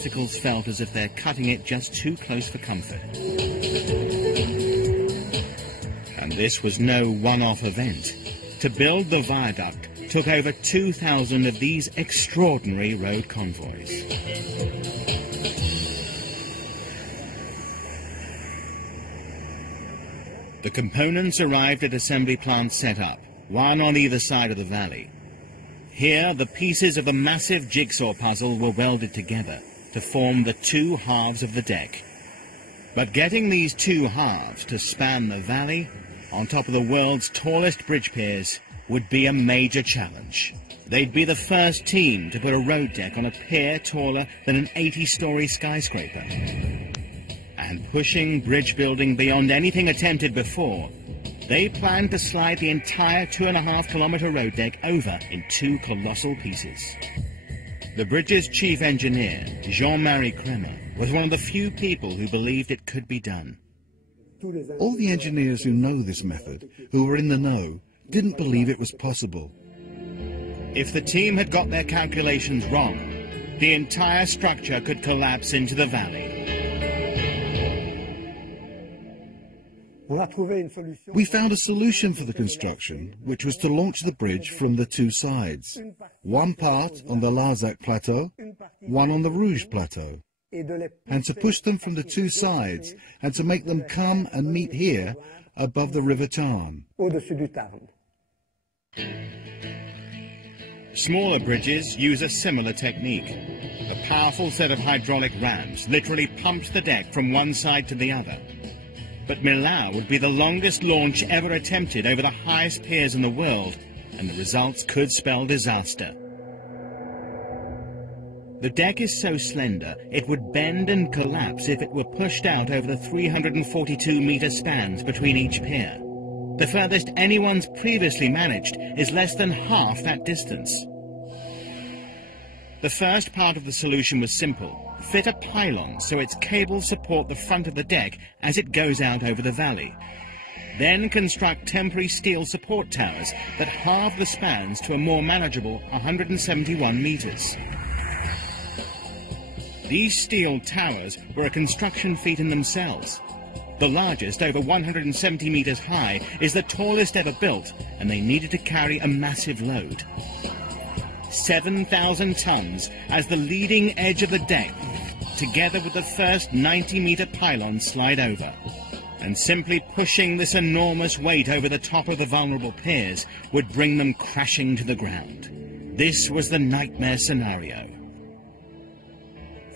Bicycles felt as if they're cutting it just too close for comfort. And this was no one-off event. To build the viaduct took over 2,000 of these extraordinary road convoys. The components arrived at assembly plants set up, one on either side of the valley. Here, the pieces of the massive jigsaw puzzle were welded together to form the two halves of the deck. But getting these two halves to span the valley on top of the world's tallest bridge piers would be a major challenge. They'd be the first team to put a road deck on a pier taller than an 80-story skyscraper. And pushing bridge building beyond anything attempted before, they planned to slide the entire 2.5-kilometer road deck over in two colossal pieces. The bridge's chief engineer, Jean-Marie Kremer, was one of the few people who believed it could be done. All the engineers who know this method, who were in the know, didn't believe it was possible. If the team had got their calculations wrong, the entire structure could collapse into the valley. We found a solution for the construction, which was to launch the bridge from the two sides. One part on the Larzac Plateau, one on the Rouge Plateau. And to push them from the two sides, and to make them come and meet here, above the River Tarn. Smaller bridges use a similar technique. A powerful set of hydraulic rams literally pumps the deck from one side to the other. But Millau would be the longest launch ever attempted over the highest piers in the world, and the results could spell disaster. The deck is so slender, it would bend and collapse if it were pushed out over the 342-meter spans between each pier. The furthest anyone's previously managed is less than half that distance. The first part of the solution was simple. Fit a pylon so its cables support the front of the deck as it goes out over the valley. Then construct temporary steel support towers that halve the spans to a more manageable 171 meters. These steel towers were a construction feat in themselves. The largest, over 170 meters high, is the tallest ever built, and they needed to carry a massive load. 7,000 tons as the leading edge of the deck, together with the first 90-meter pylon slide over. And simply pushing this enormous weight over the top of the vulnerable piers would bring them crashing to the ground. This was the nightmare scenario.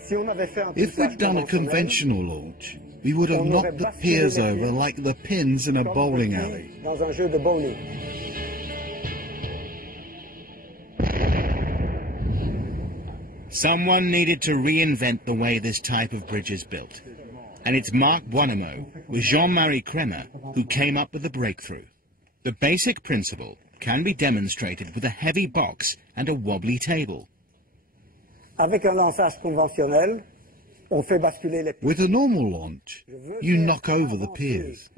If we'd done a conventional launch, we would have knocked the piers over like the pins in a bowling alley. Someone needed to reinvent the way this type of bridge is built. And it's Marc Bonnemeau, with Jean-Marie Kremer, who came up with the breakthrough. The basic principle can be demonstrated with a heavy box and a wobbly table. With a normal launch, you knock over the piers.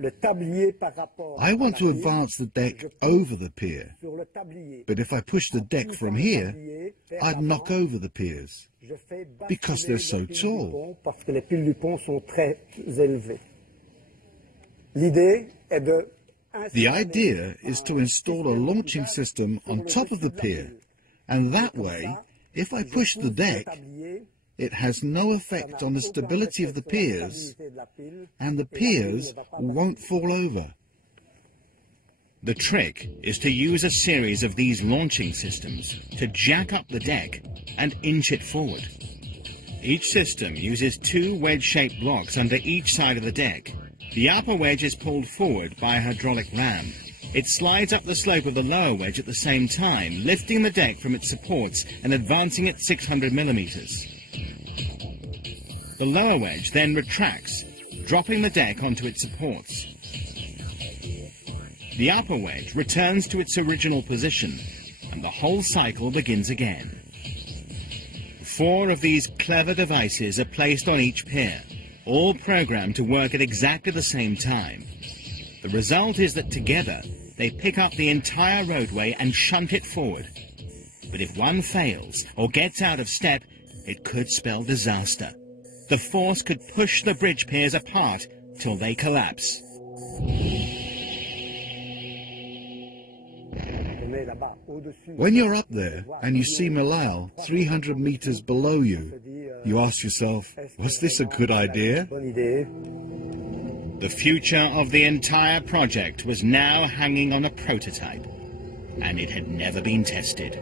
I want to advance the deck over the pier, but if I push the deck from here, I'd knock over the piers, because they're so tall. The idea is to install a launching system on top of the pier, and that way, if I push the deck, it has no effect on the stability of the piers, and the piers won't fall over. The trick is to use a series of these launching systems to jack up the deck and inch it forward. Each system uses two wedge-shaped blocks under each side of the deck. The upper wedge is pulled forward by a hydraulic ram. It slides up the slope of the lower wedge at the same time, lifting the deck from its supports and advancing it 600 millimeters. The lower wedge then retracts, dropping the deck onto its supports. The upper wedge returns to its original position, and the whole cycle begins again. 4 of these clever devices are placed on each pier, all programmed to work at exactly the same time. The result is that together, they pick up the entire roadway and shunt it forward. But if one fails or gets out of step, it could spell disaster. The force could push the bridge piers apart till they collapse. When you're up there and you see Millau 300 meters below you, you ask yourself, was this a good idea? The future of the entire project was now hanging on a prototype, and it had never been tested.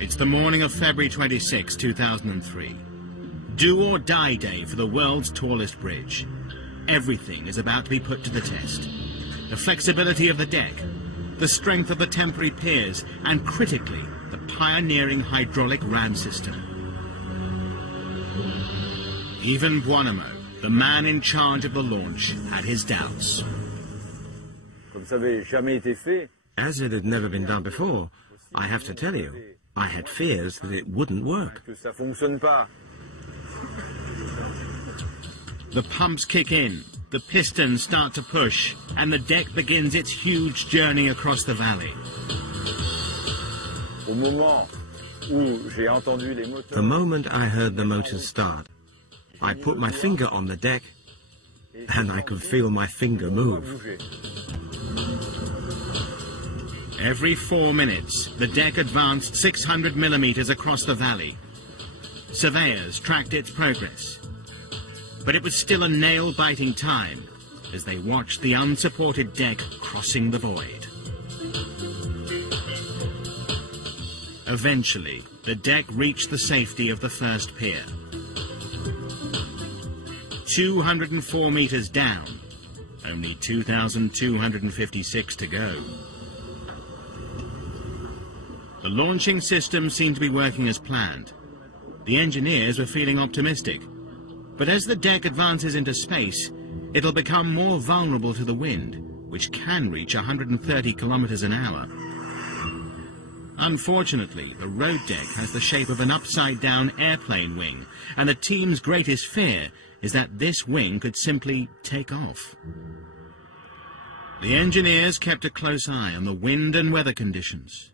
It's the morning of February 26, 2003. Do or die day for the world's tallest bridge. Everything is about to be put to the test. The flexibility of the deck, the strength of the temporary piers, and critically, the pioneering hydraulic ram system. Even Buonamo, the man in charge of the launch, had his doubts. As it had never been done before, I have to tell you, I had fears that it wouldn't work. The pumps kick in, the pistons start to push, and the deck begins its huge journey across the valley. The moment I heard the motors start, I put my finger on the deck, and I could feel my finger move. Every 4 minutes, the deck advanced 600 millimeters across the valley. Surveyors tracked its progress. But it was still a nail-biting time as they watched the unsupported deck crossing the void. Eventually, the deck reached the safety of the first pier. 204 meters down, only 2,256 to go. The launching system seemed to be working as planned. The engineers were feeling optimistic. But as the deck advances into space, it'll become more vulnerable to the wind, which can reach 130 kilometers an hour. Unfortunately, the road deck has the shape of an upside-down airplane wing, and the team's greatest fear is that this wing could simply take off. The engineers kept a close eye on the wind and weather conditions.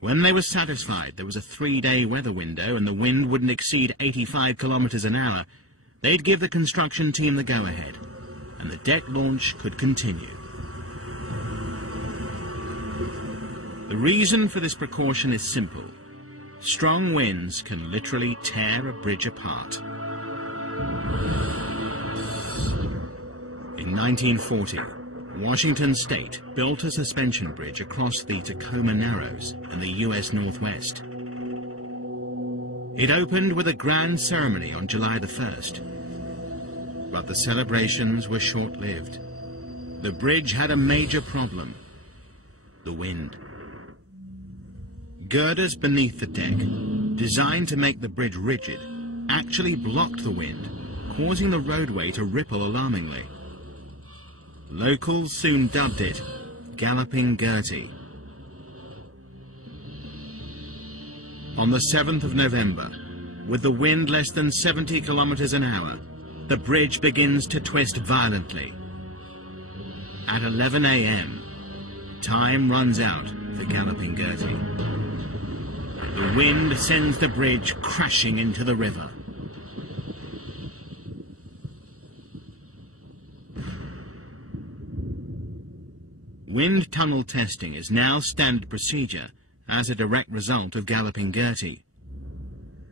When they were satisfied there was a 3-day weather window and the wind wouldn't exceed 85 kilometers an hour, they'd give the construction team the go-ahead, and the deck launch could continue. The reason for this precaution is simple. Strong winds can literally tear a bridge apart. In 1940, Washington State built a suspension bridge across the Tacoma Narrows in the U.S. Northwest. It opened with a grand ceremony on July the 1st. But the celebrations were short-lived. The bridge had a major problem: the wind. Girders beneath the deck, designed to make the bridge rigid, actually blocked the wind, causing the roadway to ripple alarmingly. Locals soon dubbed it Galloping Gertie. On the 7th of November, with the wind less than 70 kilometers an hour, the bridge begins to twist violently. At 11 a.m., time runs out for Galloping Gertie. The wind sends the bridge crashing into the river. Wind tunnel testing is now standard procedure as a direct result of Galloping Gertie.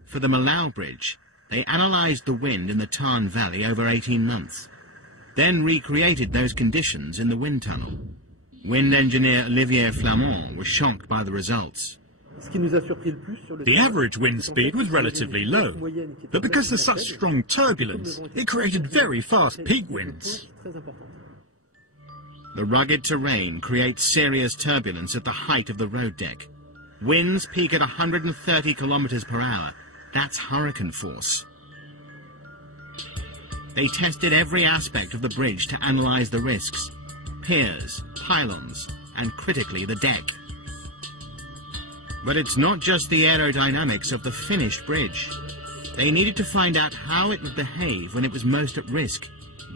For the Millau Bridge, they analysed the wind in the Tarn Valley over 18 months, then recreated those conditions in the wind tunnel. Wind engineer Olivier Flamand was shocked by the results. The average wind speed was relatively low, but because there's such strong turbulence, it created very fast peak winds. The rugged terrain creates serious turbulence at the height of the road deck. Winds peak at 130 kilometers per hour. That's hurricane force. They tested every aspect of the bridge to analyze the risks: piers, pylons, and critically the deck. But it's not just the aerodynamics of the finished bridge. They needed to find out how it would behave when it was most at risk,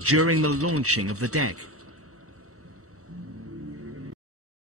during the launching of the deck.